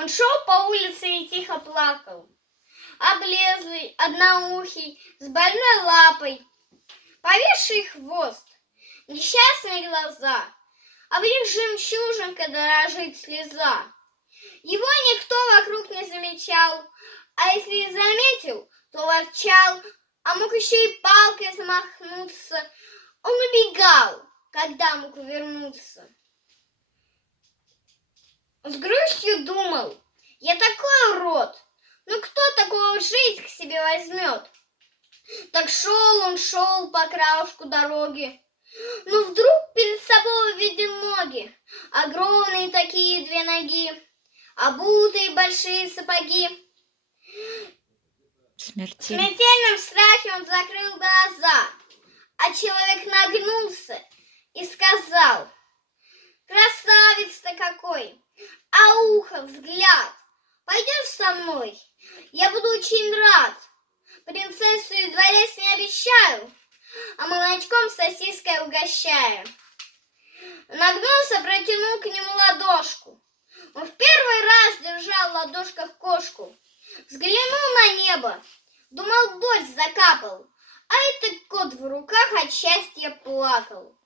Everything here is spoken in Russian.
Он шел по улице и тихо плакал. Облезлый, одноухий, с больной лапой, повисший хвост, несчастные глаза, а в них жемчужинка дорожит слеза. Его никто вокруг не замечал, а если и заметил, то ворчал, а мог еще и палкой замахнуться. Он убегал, когда мог вернуться. С грустью думал: я такой урод, ну кто такого в жизнь к себе возьмет? Так шел по краешку дороги, но вдруг перед собой увидел ноги, огромные такие 2 ноги, обутые большие сапоги. В смертельном страхе он закрыл глаза, а человек нагнулся и сказал: красавец-то какой, а ухо, взгляд, пойдешь со мной? Я буду очень рад. Принцессу и дворец не обещаю, а молочком с сосиской угощаю. Нагнулся, протянул к нему ладошку. Он в первый раз держал в ладошках кошку. Взглянул на небо, думал, дождь закапал, а этот кот в руках от счастья плакал.